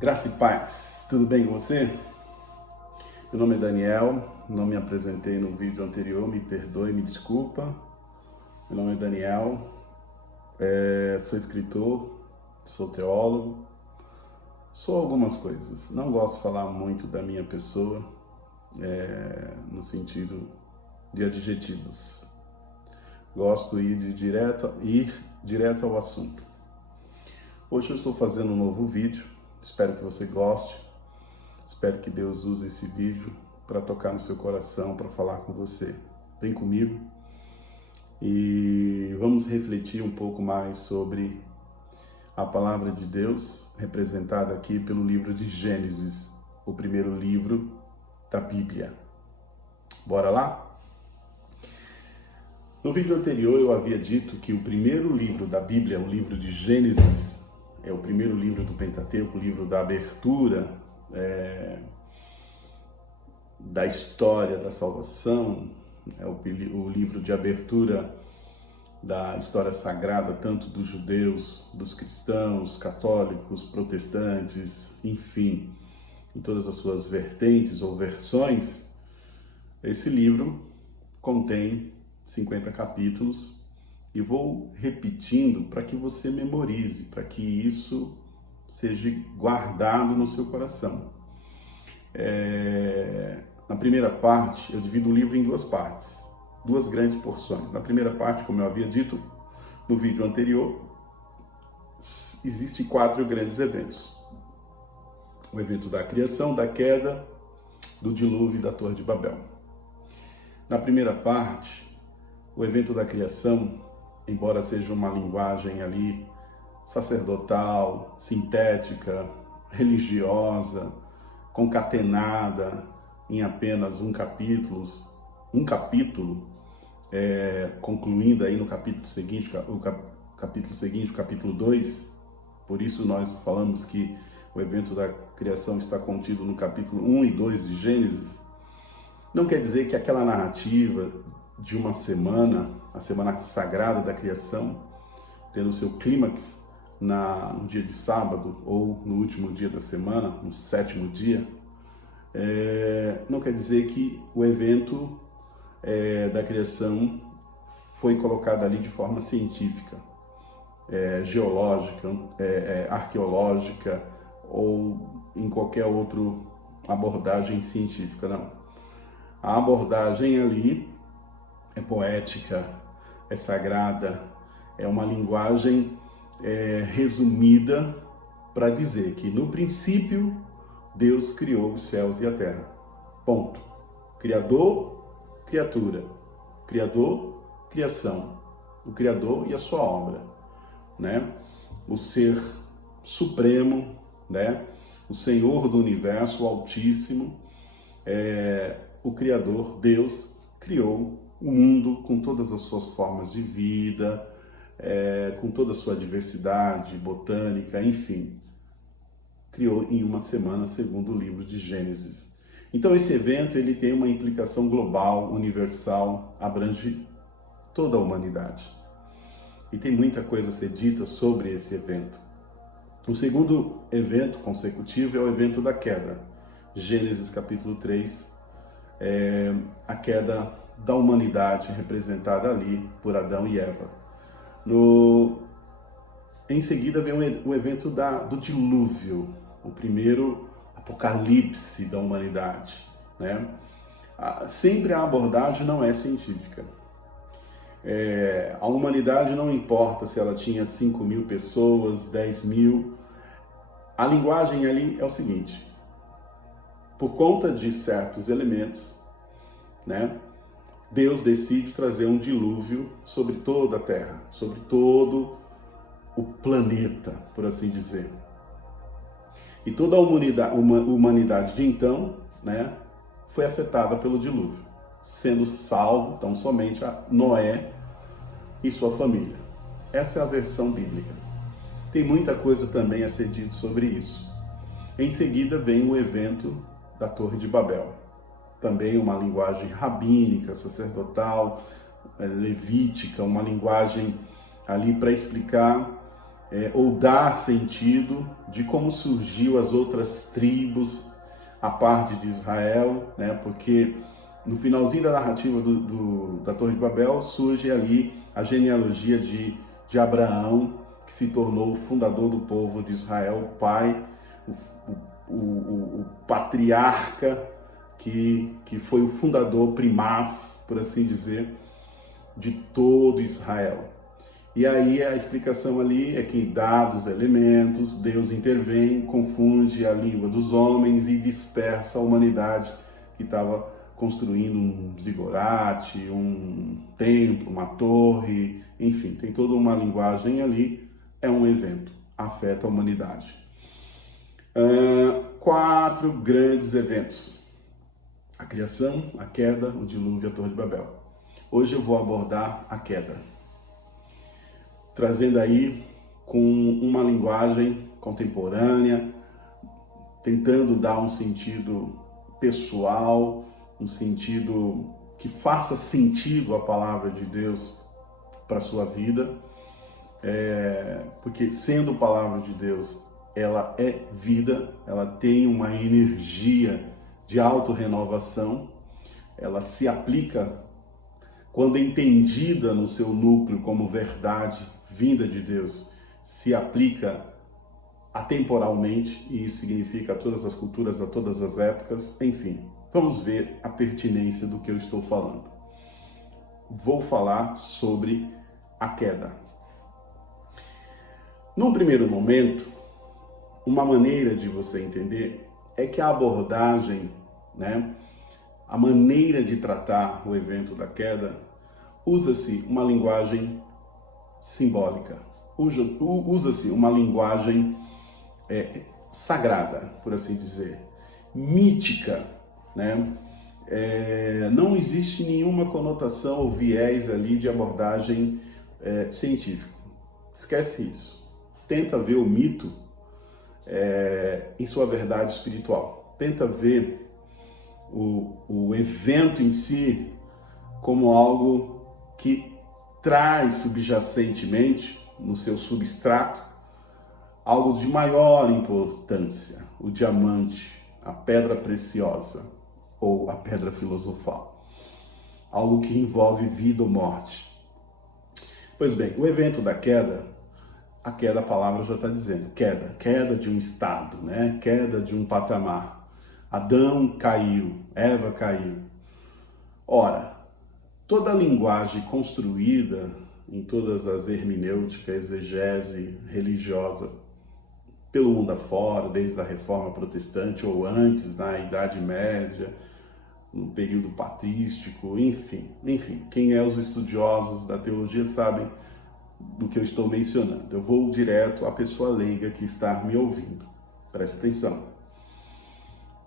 Graça e paz, tudo bem com você? Meu nome é Daniel, não me apresentei no vídeo anterior, me perdoe, me desculpa. Meu nome é Daniel, sou escritor, sou teólogo, sou algumas coisas. Não gosto de falar muito da minha pessoa, no sentido de adjetivos. Gosto de ir direto ao assunto. Hoje eu estou fazendo um novo vídeo, espero que você goste. Espero que Deus use esse vídeo para tocar no seu coração, para falar com você. Vem comigo e vamos refletir um pouco mais sobre a palavra de Deus, representada aqui pelo livro de Gênesis, o primeiro livro da Bíblia. Bora lá? No vídeo anterior eu havia dito que o primeiro livro da Bíblia, o livro de Gênesis, é o primeiro livro do Pentateuco, o livro da abertura, da história da salvação, o livro de abertura da história sagrada, tanto dos judeus, dos cristãos, católicos, protestantes, enfim, em todas as suas vertentes ou versões. Esse livro contém 50 capítulos e vou repetindo para que você memorize, para que isso seja guardado no seu coração. Na primeira parte, eu divido o livro em duas partes, duas grandes porções. Na primeira parte, como eu havia dito no vídeo anterior, existem 4 grandes eventos. O evento da criação, da queda, do dilúvio e da Torre de Babel. Na primeira parte, o evento da criação, embora seja uma linguagem ali sacerdotal, sintética, religiosa, concatenada em apenas um capítulo, concluindo aí no capítulo seguinte, o capítulo 2. Por isso nós falamos que o evento da criação está contido no capítulo 1 e 2 de Gênesis. Não quer dizer que aquela narrativa de uma semana, a semana sagrada da criação, tendo seu clímax no dia de sábado ou no último dia da semana, no 7º dia, não quer dizer que o evento da criação foi colocado ali de forma científica, geológica, arqueológica ou em qualquer outra abordagem científica, não. A abordagem ali é poética, é sagrada, é uma linguagem resumida para dizer que no princípio Deus criou os céus e a terra. Ponto. Criador, criatura. Criador, criação. O Criador e a sua obra, né? O ser supremo, né? O Senhor do universo, o Altíssimo, o Criador, Deus, criou o mundo com todas as suas formas de vida, com toda a sua diversidade botânica, enfim. Criou em uma semana, segundo o livro de Gênesis. Então esse evento ele tem uma implicação global, universal, abrange toda a humanidade. E tem muita coisa a ser dita sobre esse evento. O segundo evento consecutivo é o evento da queda. Gênesis capítulo 3, a queda da humanidade representada ali por Adão e Eva. Em seguida vem o evento do dilúvio, o primeiro apocalipse da humanidade, né? Sempre a abordagem não é científica. A humanidade não importa se ela tinha 5.000 pessoas, 10.000. A linguagem ali é o seguinte: por conta de certos elementos, né, Deus decide trazer um dilúvio sobre toda a Terra, sobre todo o planeta, por assim dizer. E toda a humanidade de então, né, foi afetada pelo dilúvio, sendo salvo tão somente a Noé e sua família. Essa é a versão bíblica. Tem muita coisa também a ser dito sobre isso. Em seguida vem o evento da Torre de Babel. Também uma linguagem rabínica, sacerdotal, levítica, uma linguagem ali para explicar ou dar sentido de como surgiu as outras tribos, a parte de Israel, né? Porque no finalzinho da narrativa da Torre de Babel surge ali a genealogia de Abraão, que se tornou o fundador do povo de Israel, o pai, o patriarca, que foi o fundador primaz, por assim dizer, de todo Israel. E aí a explicação ali é que, dados elementos, Deus intervém, confunde a língua dos homens e dispersa a humanidade que estava construindo um zigurate, um templo, uma torre, enfim, tem toda uma linguagem ali, é um evento, afeta a humanidade. 4 grandes eventos: a criação, a queda, o dilúvio e a Torre de Babel. Hoje eu vou abordar a queda, trazendo aí com uma linguagem contemporânea, tentando dar um sentido pessoal, um sentido que faça sentido a palavra de Deus para a sua vida, porque sendo palavra de Deus, ela é vida, ela tem uma energia de autorrenovação, ela se aplica, quando entendida no seu núcleo como verdade vinda de Deus, se aplica atemporalmente, e isso significa a todas as culturas, a todas as épocas, enfim. Vamos ver a pertinência do que eu estou falando. Vou falar sobre a queda. Num primeiro momento, uma maneira de você entender é que a abordagem, né, a maneira de tratar o evento da queda, usa-se uma linguagem simbólica, usa-se uma linguagem sagrada, por assim dizer, mítica, né? Não existe nenhuma conotação ou viés ali de abordagem científica. Esquece isso. Tenta ver o mito em sua verdade espiritual. Tenta ver o evento em si como algo que traz subjacentemente no seu substrato algo de maior importância, o diamante, a pedra preciosa ou a pedra filosofal, algo que envolve vida ou morte. Pois bem, o evento da queda, a queda, a palavra já está dizendo, queda de um estado, né? Queda de um patamar. Adão caiu, Eva caiu. Ora, toda a linguagem construída em todas as hermenêuticas, exegese religiosa pelo mundo afora, desde a Reforma Protestante ou antes, na Idade Média, no período patrístico, enfim, quem é os estudiosos da teologia sabem do que eu estou mencionando. Eu vou direto à pessoa leiga que está me ouvindo. Preste atenção.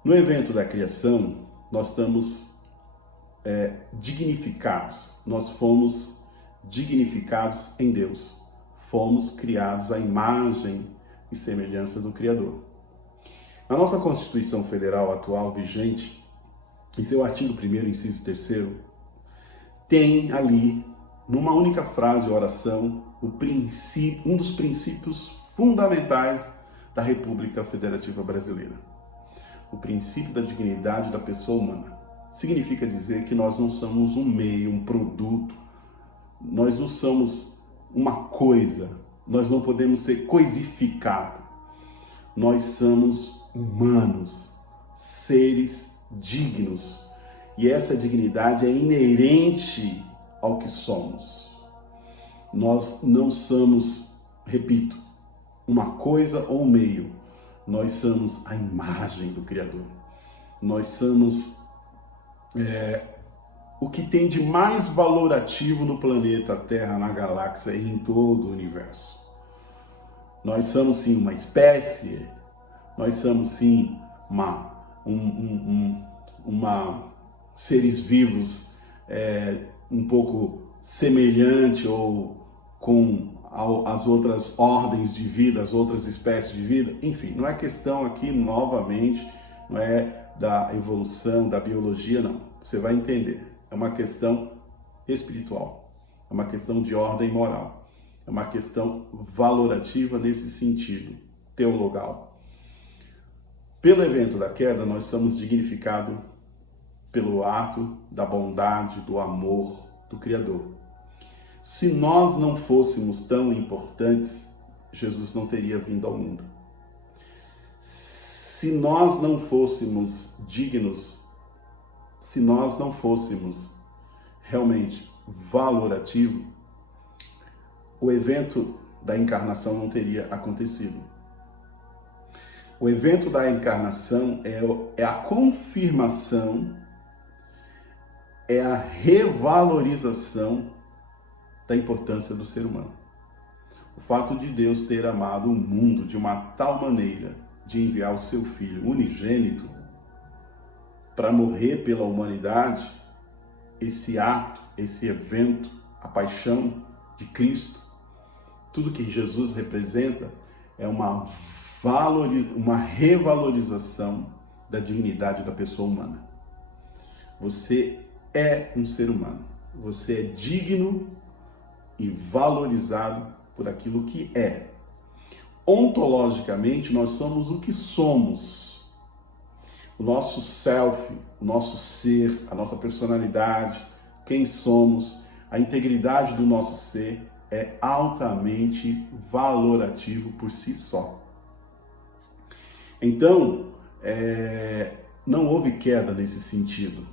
No evento da criação, nós estamos dignificados. Nós fomos dignificados em Deus. Fomos criados à imagem e semelhança do Criador. Na nossa Constituição Federal atual vigente, em seu artigo 1º, inciso 3º, tem ali, numa única frase ou oração, um dos princípios fundamentais da República Federativa Brasileira. O princípio da dignidade da pessoa humana. Significa dizer que nós não somos um meio, um produto, nós não somos uma coisa, nós não podemos ser coisificados. Nós somos humanos, seres dignos, e essa dignidade é inerente ao que somos. Nós não somos, repito, uma coisa ou um meio, nós somos a imagem do Criador. Nós somos o que tem de mais valorativo no planeta Terra, na galáxia e em todo o universo. Nós somos sim uma espécie, nós somos sim seres vivos um pouco semelhante ou com as outras ordens de vida, as outras espécies de vida. Enfim, não é questão aqui, novamente, não é da evolução, da biologia, não. Você vai entender. É uma questão espiritual, é uma questão de ordem moral. É uma questão valorativa nesse sentido, teologal. Pelo evento da queda, nós somos dignificados pelo ato da bondade, do amor do Criador. Se nós não fôssemos tão importantes, Jesus não teria vindo ao mundo. Se nós não fôssemos dignos, se nós não fôssemos realmente valorativo, o evento da encarnação não teria acontecido. O evento da encarnação é a confirmação, é a revalorização da importância do ser humano. O fato de Deus ter amado o mundo de uma tal maneira de enviar o seu Filho unigênito para morrer pela humanidade, esse ato, esse evento, a paixão de Cristo, tudo que Jesus representa é uma revalorização da dignidade da pessoa humana. Você é um ser humano. Você é digno e valorizado por aquilo que é. Ontologicamente, nós somos o que somos. O nosso self, o nosso ser, a nossa personalidade, quem somos, a integridade do nosso ser é altamente valorativo por si só. Então, não houve queda nesse sentido.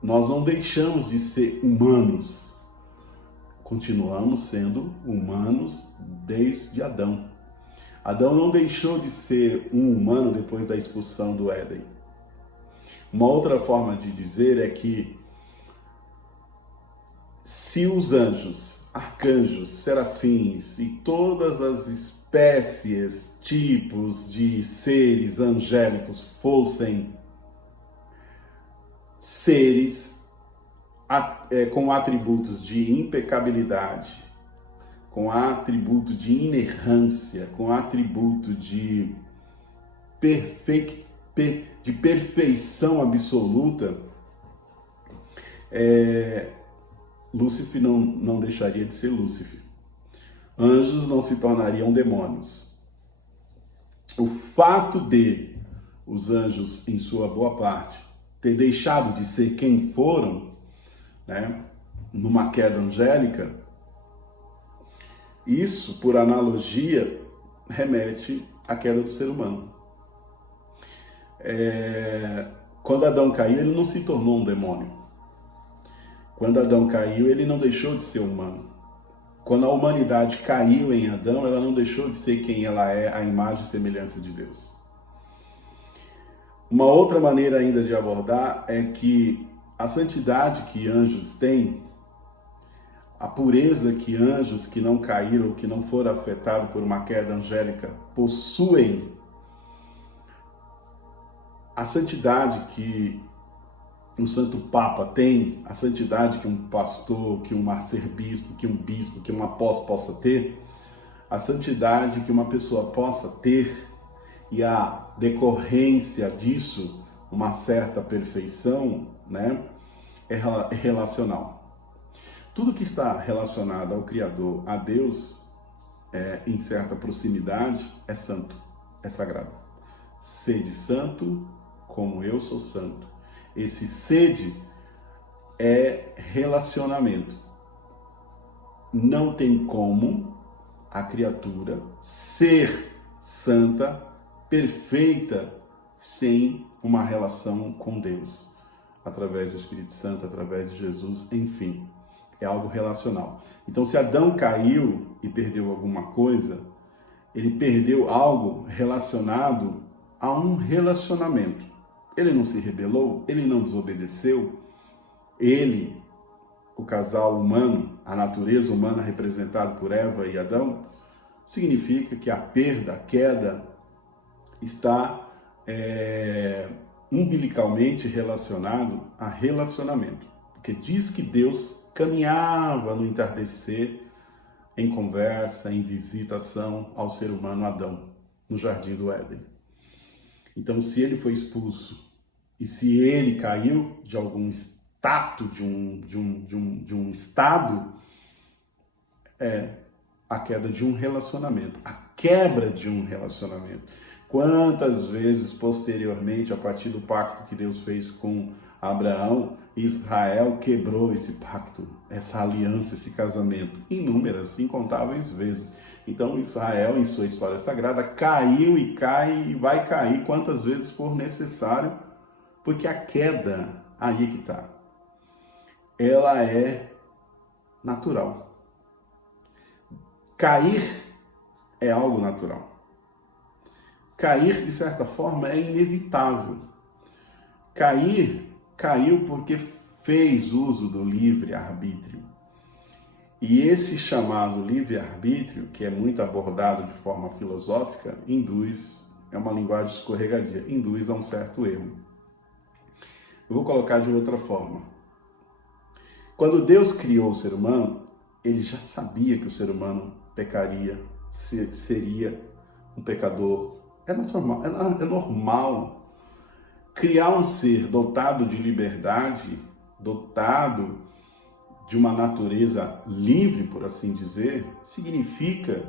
Nós não deixamos de ser humanos. Continuamos sendo humanos desde Adão. Adão não deixou de ser um humano depois da expulsão do Éden. Uma outra forma de dizer é que se os anjos, arcanjos, serafins e todas as espécies, tipos de seres angélicos fossem seres com atributos de impecabilidade, com atributo de inerrância, com atributo de perfeição absoluta, Lúcifer não deixaria de ser Lúcifer. Anjos não se tornariam demônios. O fato de os anjos, em sua boa parte, ter deixado de ser quem foram, né, numa queda angélica, isso, por analogia, remete à queda do ser humano. Quando Adão caiu, ele não se tornou um demônio. Quando Adão caiu, ele não deixou de ser humano. Quando a humanidade caiu em Adão, ela não deixou de ser quem ela é, a imagem e semelhança de Deus. Uma outra maneira ainda de abordar é que a santidade que anjos têm, a pureza que anjos que não caíram, que não foram afetados por uma queda angélica possuem, a santidade que um santo papa tem, a santidade que um pastor, que um arcebispo, que um bispo, que um apóstolo possa ter, a santidade que uma pessoa possa ter e a decorrência disso, uma certa perfeição, né, é relacional. Tudo que está relacionado ao Criador, a Deus, em certa proximidade, é santo, é sagrado. Sede santo, como eu sou santo. Esse sede é relacionamento. Não tem como a criatura ser santa, perfeita, sem uma relação com Deus. Através do Espírito Santo, através de Jesus, enfim. É algo relacional. Então, se Adão caiu e perdeu alguma coisa, ele perdeu algo relacionado a um relacionamento. Ele não se rebelou, ele não desobedeceu. Ele, o casal humano, a natureza humana representada por Eva e Adão, significa que a perda, a queda, está umbilicalmente relacionado a relacionamento. Porque diz que Deus caminhava no entardecer em conversa, em visitação ao ser humano Adão, no jardim do Éden. Então, se ele foi expulso e se ele caiu de algum status, de um estado, a queda de um relacionamento, a quebra de um relacionamento. Quantas vezes posteriormente, a partir do pacto que Deus fez com Abraão, Israel quebrou esse pacto, essa aliança, esse casamento, inúmeras, incontáveis vezes. Então Israel, em sua história sagrada, caiu e cai e vai cair quantas vezes for necessário, porque a queda, aí que está, ela é natural. Cair é algo natural. Cair, de certa forma, é inevitável. Caiu porque fez uso do livre-arbítrio. E esse chamado livre-arbítrio, que é muito abordado de forma filosófica, é uma linguagem escorregadia, induz a um certo erro. Eu vou colocar de outra forma. Quando Deus criou o ser humano, ele já sabia que o ser humano pecaria, seria um pecador. É normal. Criar um ser dotado de liberdade, dotado de uma natureza livre, por assim dizer, significa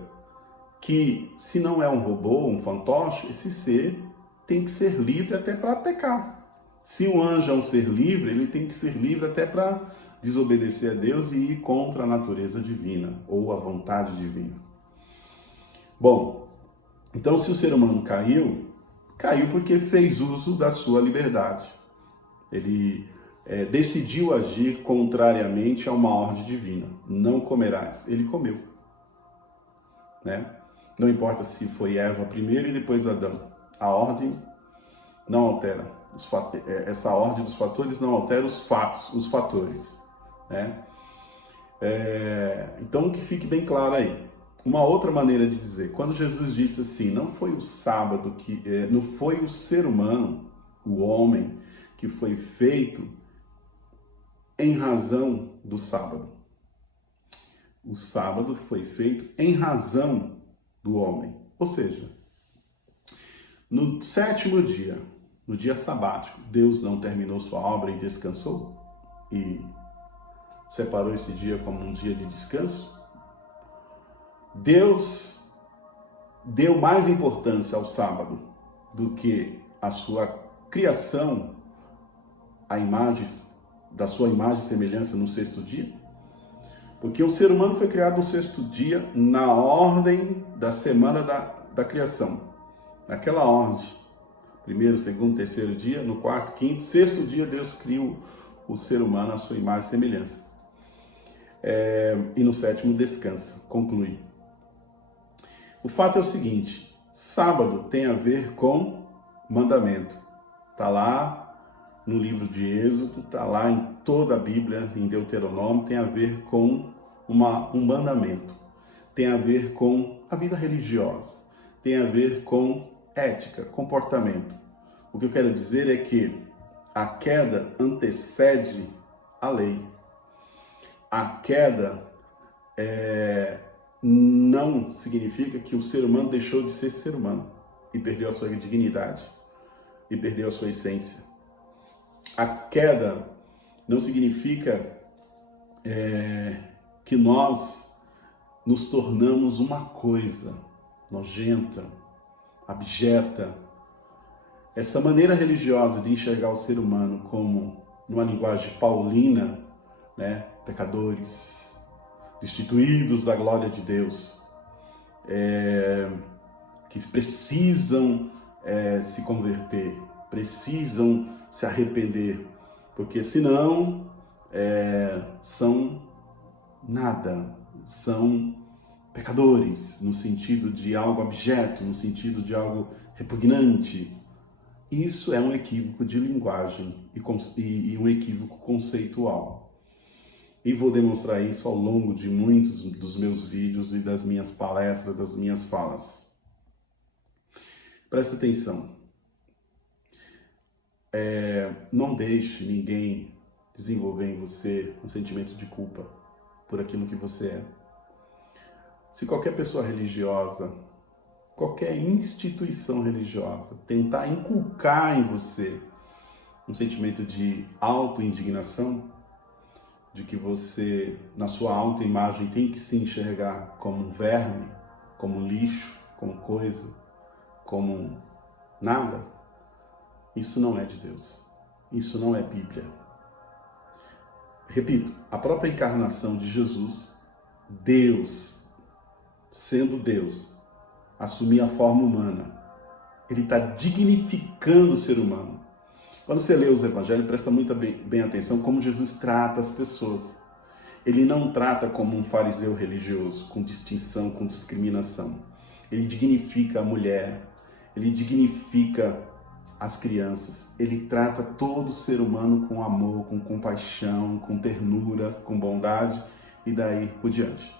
que, se não é um robô, um fantoche, esse ser tem que ser livre até para pecar. Se um anjo é um ser livre, ele tem que ser livre até para desobedecer a Deus e ir contra a natureza divina ou a vontade divina. Bom, então se o ser humano caiu porque fez uso da sua liberdade. Ele decidiu agir contrariamente a uma ordem divina. Não comerás. Ele comeu. Né? Não importa se foi Eva primeiro e depois Adão. A ordem não altera. Essa ordem dos fatores não altera os fatos, os fatores. Né? Então que fique bem claro aí. Uma outra maneira de dizer, quando Jesus disse assim, não foi o sábado não foi o ser humano, o homem, que foi feito em razão do sábado. O sábado foi feito em razão do homem. Ou seja, no sétimo dia, no dia sabático, Deus não terminou sua obra e descansou? E separou esse dia como um dia de descanso? Deus deu mais importância ao sábado do que a sua criação, da sua imagem e semelhança no sexto dia? Porque o ser humano foi criado no sexto dia na ordem da semana da criação. Naquela ordem, primeiro, segundo, terceiro dia, no quarto, quinto, sexto dia, Deus criou o ser humano à sua imagem e semelhança. E no sétimo descansa, conclui. O fato é o seguinte, sábado tem a ver com mandamento. Está lá no livro de Êxodo, está lá em toda a Bíblia, em Deuteronômio, tem a ver com um mandamento. Tem a ver com a vida religiosa. Tem a ver com ética, comportamento. O que eu quero dizer é que a queda antecede a lei. A queda não significa que o ser humano deixou de ser ser humano e perdeu a sua dignidade e perdeu a sua essência. A queda não significa que nós nos tornamos uma coisa nojenta, abjeta. Essa maneira religiosa de enxergar o ser humano como, numa linguagem paulina, né, pecadores, destituídos da glória de Deus, que precisam se converter, precisam se arrepender, porque senão são nada, são pecadores, no sentido de algo abjeto, no sentido de algo repugnante. Isso é um equívoco de linguagem e um equívoco conceitual. E vou demonstrar isso ao longo de muitos dos meus vídeos e das minhas palestras, das minhas falas. Presta atenção. Não deixe ninguém desenvolver em você um sentimento de culpa por aquilo que você é. Se qualquer pessoa religiosa, qualquer instituição religiosa tentar inculcar em você um sentimento de auto-indignação, de que você, na sua autoimagem, tem que se enxergar como um verme, como lixo, como coisa, como nada, isso não é de Deus. Isso não é Bíblia. Repito, a própria encarnação de Jesus, Deus, sendo Deus, assumir a forma humana. Ele está dignificando o ser humano. Quando você lê os evangelhos, presta muito bem atenção como Jesus trata as pessoas. Ele não trata como um fariseu religioso, com distinção, com discriminação. Ele dignifica a mulher, ele dignifica as crianças. Ele trata todo ser humano com amor, com compaixão, com ternura, com bondade e daí por diante.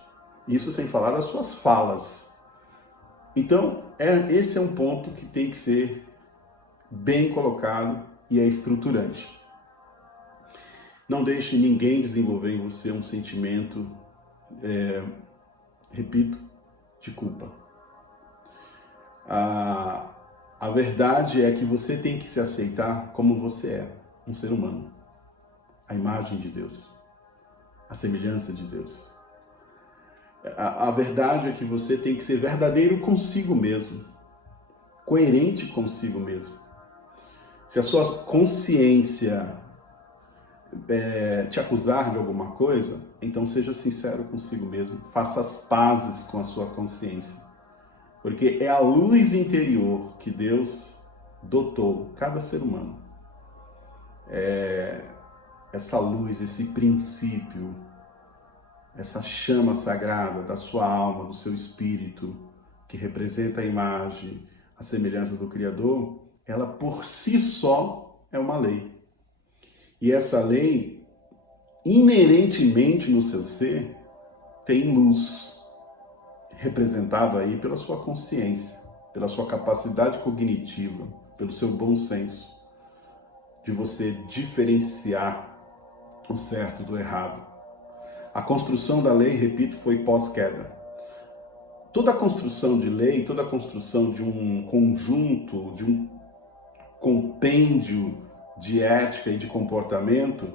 Isso sem falar das suas falas. Então, esse é um ponto que tem que ser bem colocado e é estruturante. Não deixe ninguém desenvolver em você um sentimento, repito, de culpa. A verdade é que você tem que se aceitar como você é, um ser humano. A imagem de Deus, a semelhança de Deus. A verdade é que você tem que ser verdadeiro consigo mesmo, coerente consigo mesmo. Se a sua consciência te acusar de alguma coisa, então seja sincero consigo mesmo, faça as pazes com a sua consciência, porque é a luz interior que Deus dotou cada ser humano. Essa luz, esse princípio, essa chama sagrada da sua alma, do seu espírito, que representa a imagem, a semelhança do Criador, ela por si só é uma lei. E essa lei, inerentemente no seu ser, tem luz, representado aí pela sua consciência, pela sua capacidade cognitiva, pelo seu bom senso, de você diferenciar o certo do errado. A construção da lei, repito, foi pós-queda. Toda a construção de lei, toda a construção de um conjunto, de um compêndio de ética e de comportamento,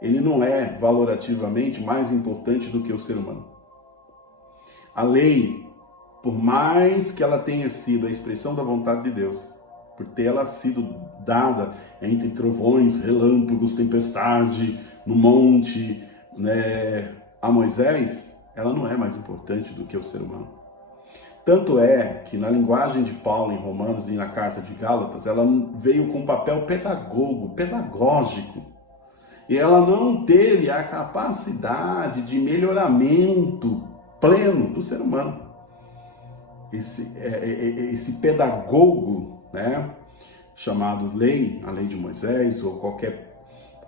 ele não é valorativamente mais importante do que o ser humano. A lei, por mais que ela tenha sido a expressão da vontade de Deus, por ter ela sido dada entre trovões, relâmpagos, tempestade, no monte, a Moisés, ela não é mais importante do que o ser humano. Tanto é que na linguagem de Paulo em Romanos e na carta de Gálatas, ela veio com um papel pedagógico. E ela não teve a capacidade de melhoramento pleno do ser humano. Esse pedagogo, chamado lei, a lei de Moisés, ou qualquer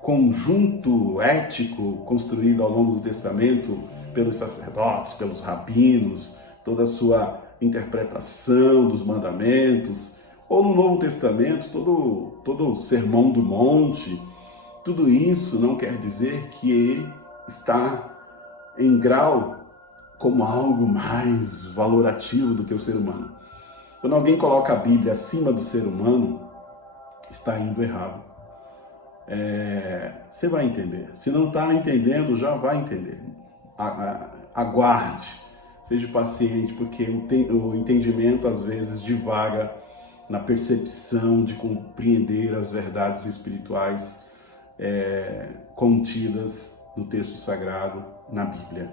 conjunto ético construído ao longo do Testamento pelos sacerdotes, pelos rabinos, toda a sua interpretação dos mandamentos, ou no Novo Testamento, todo o Sermão do Monte, tudo isso não quer dizer que está em grau como algo mais valorativo do que o ser humano. Quando alguém coloca a Bíblia acima do ser humano, está indo errado. Você vai entender. Se não está entendendo, já vai entender. Aguarde, seja paciente, porque o entendimento às vezes divaga na percepção de compreender as verdades espirituais contidas no texto sagrado, na Bíblia.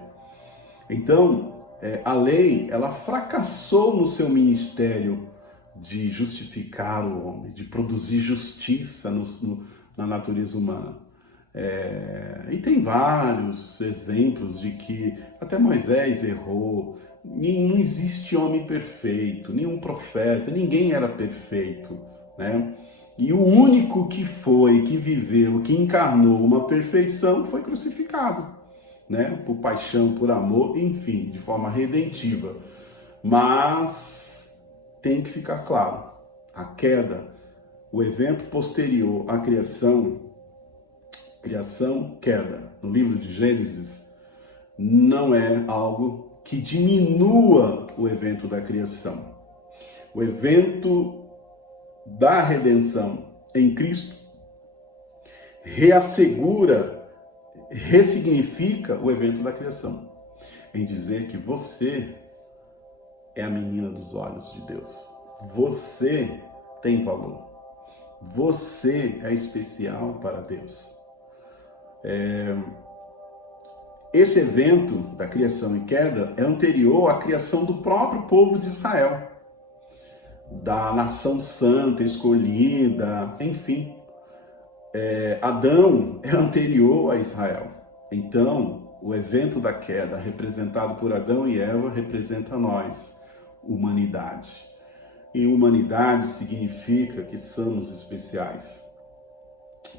Então, a lei, ela fracassou no seu ministério de justificar o homem, de produzir justiça na natureza humana. E tem vários exemplos de que até Moisés errou, não existe homem perfeito, nenhum profeta, ninguém era perfeito, E o único que viveu, que encarnou uma perfeição foi crucificado, Por paixão, por amor, enfim, de forma redentiva. Mas tem que ficar claro, a queda, o evento posterior à criação, queda, no livro de Gênesis, não é algo que diminua o evento da criação. O evento da redenção em Cristo reassegura ressignifica o evento da criação, em dizer que você é a menina dos olhos de Deus. Você tem valor. Você é especial para Deus. Esse evento da criação e queda é anterior à criação do próprio povo de Israel, da nação santa, escolhida, enfim. Adão é anterior a Israel. Então, o evento da queda, representado por Adão e Eva, representa nós, humanidade. E humanidade significa que somos especiais.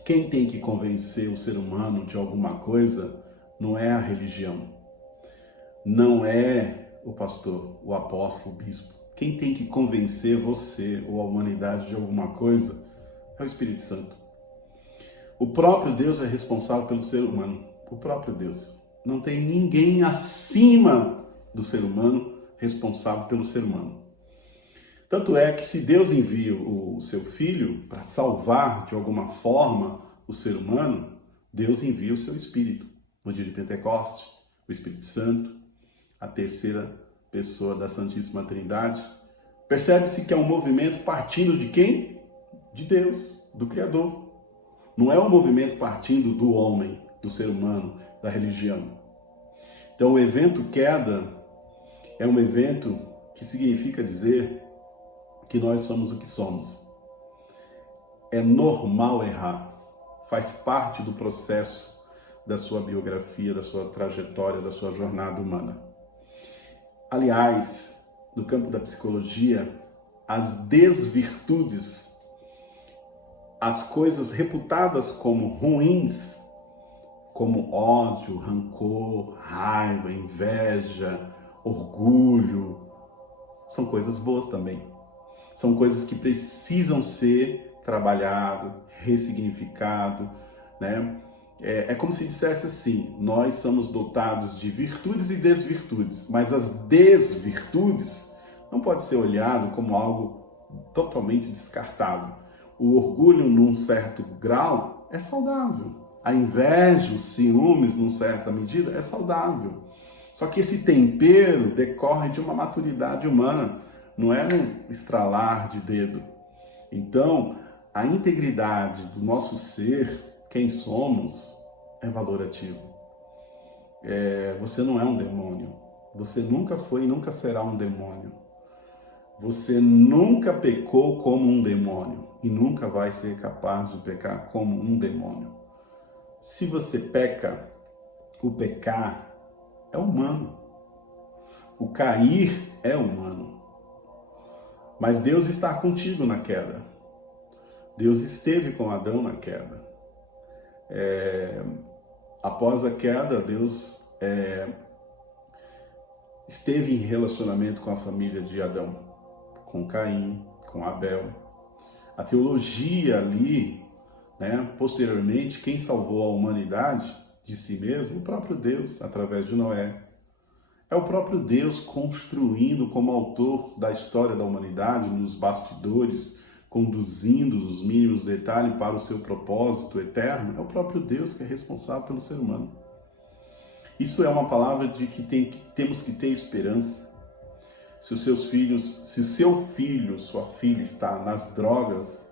Quem tem que convencer o ser humano de alguma coisa não é a religião, não é o pastor, o apóstolo, o bispo. Quem tem que convencer você ou a humanidade de alguma coisa é o Espírito Santo. O próprio Deus é responsável pelo ser humano, o próprio Deus. Não tem ninguém acima do ser humano responsável pelo ser humano. Tanto é que se Deus envia o seu Filho para salvar de alguma forma o ser humano, Deus envia o seu Espírito. No dia de Pentecostes, o Espírito Santo, a terceira pessoa da Santíssima Trindade. Percebe-se que é um movimento partindo de quem? De Deus, do Criador. Não é um movimento partindo do homem, do ser humano, da religião. Então o evento queda é um evento que significa dizer que nós somos o que somos. É normal errar, faz parte do processo da sua biografia, da sua trajetória, da sua jornada humana. Aliás, no campo da psicologia, as desvirtudes, as coisas reputadas como ruins, como ódio, rancor, raiva, inveja, orgulho, são coisas boas também. São coisas que precisam ser trabalhado, ressignificado, né? É como se dissesse assim, nós somos dotados de virtudes e desvirtudes, mas as desvirtudes não pode ser olhado como algo totalmente descartável. O orgulho, num certo grau, é saudável. A inveja, os ciúmes, num certa medida, é saudável. Só que esse tempero decorre de uma maturidade humana, não é um estralar de dedo. Então, a integridade do nosso ser, quem somos, é valorativo. Você não é um demônio. Você nunca foi e nunca será um demônio. Você nunca pecou como um demônio e nunca vai ser capaz de pecar como um demônio. Se você peca, o pecar é humano. O cair é humano. Mas Deus está contigo na queda. Deus esteve com Adão na queda. Após a queda, Deus esteve em relacionamento com a família de Adão, com Caim, com Abel. A teologia ali, né, posteriormente, quem salvou a humanidade de si mesmo? O próprio Deus, através de Noé. É o próprio Deus construindo como autor da história da humanidade, nos bastidores, conduzindo os mínimos detalhes para o seu propósito eterno. É o próprio Deus que é responsável pelo ser humano. Isso é uma palavra de que temos que ter esperança. Se o seu filho, sua filha está nas drogas,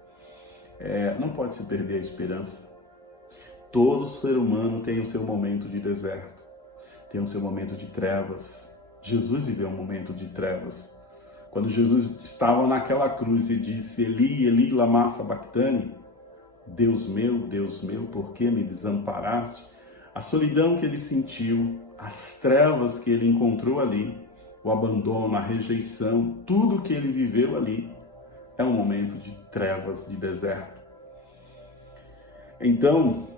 não pode se perder a esperança. Todo ser humano tem o seu momento de deserto, tem o seu momento de trevas. Jesus viveu um momento de trevas. Quando Jesus estava naquela cruz e disse, Eli, Eli, lama sabachthani, Deus meu, por que me desamparaste? A solidão que ele sentiu, as trevas que ele encontrou ali, o abandono, a rejeição, tudo que ele viveu ali, é um momento de trevas, de deserto. Então,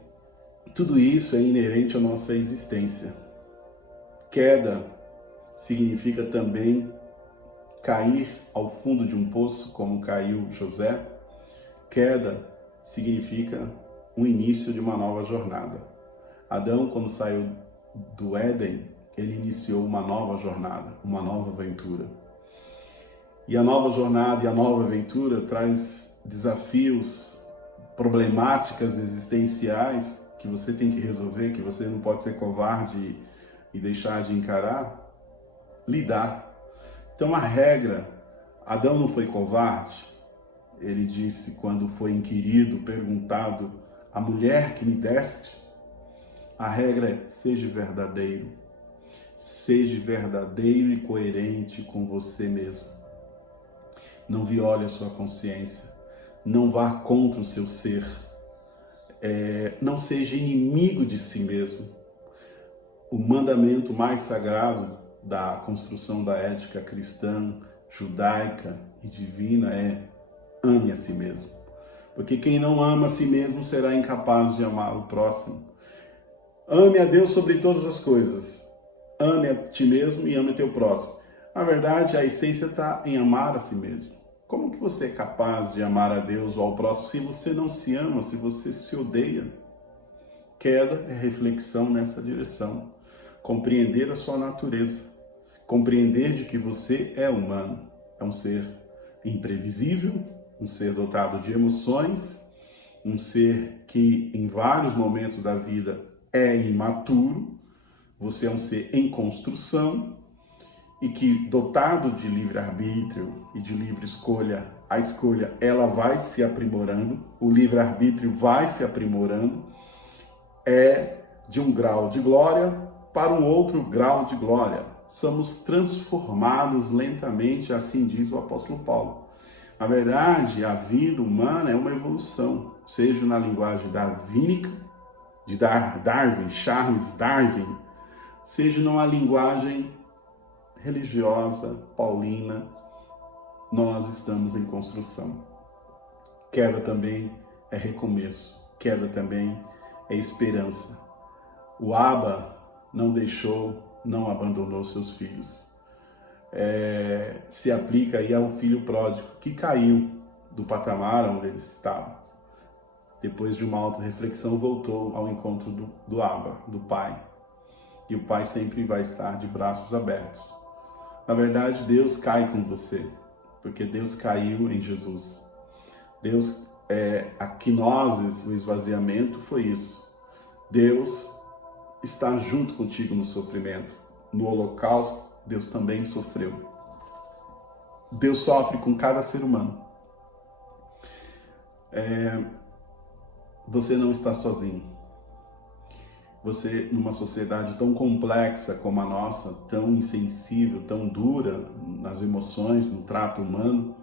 tudo isso é inerente à nossa existência. Queda significa também cair ao fundo de um poço, como caiu José. Queda significa o início de uma nova jornada. Adão, quando saiu do Éden, ele iniciou uma nova jornada, uma nova aventura. E a nova jornada e a nova aventura traz desafios, problemáticas existenciais que você tem que resolver, que você não pode ser covarde e deixar de encarar, lidar. Então a regra, Adão não foi covarde? Ele disse quando foi inquirido, perguntado, a mulher que me deste? A regra é, seja verdadeiro. Seja verdadeiro e coerente com você mesmo. Não viole a sua consciência. Não vá contra o seu ser. Não seja inimigo de si mesmo. O mandamento mais sagrado da construção da ética cristã, judaica e divina é: ame a si mesmo. Porque quem não ama a si mesmo será incapaz de amar o próximo. Ame a Deus sobre todas as coisas. Ame a ti mesmo e ame o teu próximo. Na verdade, a essência está em amar a si mesmo. Como que você é capaz de amar a Deus ou ao próximo se você não se ama, se você se odeia? Queda é reflexão nessa direção. Compreender a sua natureza. Compreender de que você é humano. É um ser imprevisível, um ser dotado de emoções, um ser que em vários momentos da vida é imaturo. Você é um ser em construção e que, dotado de livre-arbítrio e de livre escolha, a escolha ela vai se aprimorando, o livre-arbítrio vai se aprimorando, é de um grau de glória para um outro grau de glória. Somos transformados lentamente, assim diz o apóstolo Paulo. Na verdade, a vida humana é uma evolução, seja na linguagem darwínica, de Darwin, Charles Darwin, seja numa linguagem religiosa, paulina, nós estamos em construção. Queda também é recomeço, queda também é esperança. O Abba não deixou, não abandonou seus filhos. Se aplica aí ao filho pródigo, que caiu do patamar onde ele estava. Depois de uma auto-reflexão, voltou ao encontro do Abba, do Pai. E o Pai sempre vai estar de braços abertos. Na verdade, Deus cai com você, porque Deus caiu em Jesus. Deus, a quinose, o esvaziamento foi isso. Deus está junto contigo no sofrimento. No holocausto, Deus também sofreu. Deus sofre com cada ser humano. Você não está sozinho. Você, numa sociedade tão complexa como a nossa, tão insensível, tão dura nas emoções, no trato humano,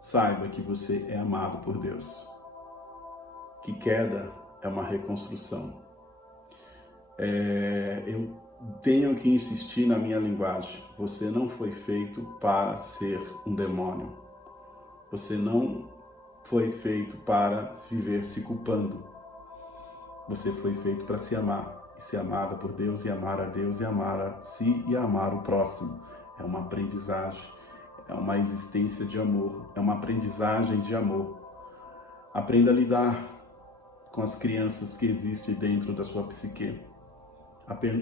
saiba que você é amado por Deus. Que queda é uma reconstrução. Eu tenho que insistir na minha linguagem. Você não foi feito para ser um demônio. Você não foi feito para viver se culpando. Você foi feito para se amar, e ser amado por Deus, e amar a Deus, e amar a si, e amar o próximo. É uma aprendizagem, é uma existência de amor, é uma aprendizagem de amor. Aprenda a lidar com as crianças que existem dentro da sua psique.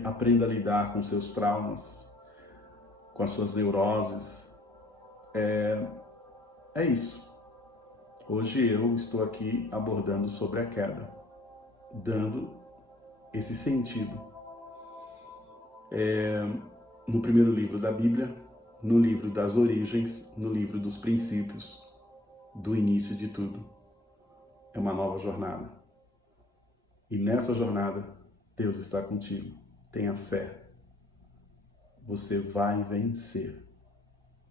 Aprenda a lidar com seus traumas, com as suas neuroses. É isso. Hoje eu estou aqui abordando sobre a queda, dando esse sentido. No primeiro livro da Bíblia, no livro das origens, no livro dos princípios, do início de tudo. É uma nova jornada. E nessa jornada, Deus está contigo. Tenha fé. Você vai vencer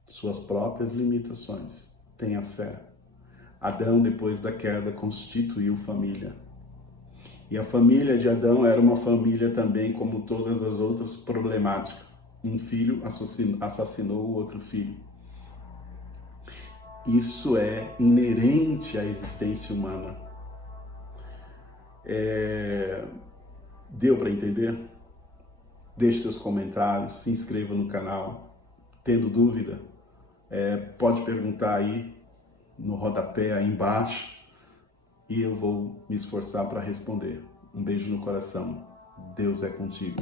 suas próprias limitações. Tenha fé. Adão, depois da queda, constituiu família. E a família de Adão era uma família também como todas as outras problemáticas. Um filho assassinou o outro filho. Isso é inerente à existência humana. Deu para entender? Deixe seus comentários, se inscreva no canal. Tendo dúvida, pode perguntar aí no rodapé aí embaixo e eu vou me esforçar para responder. Um beijo no coração. Deus é contigo.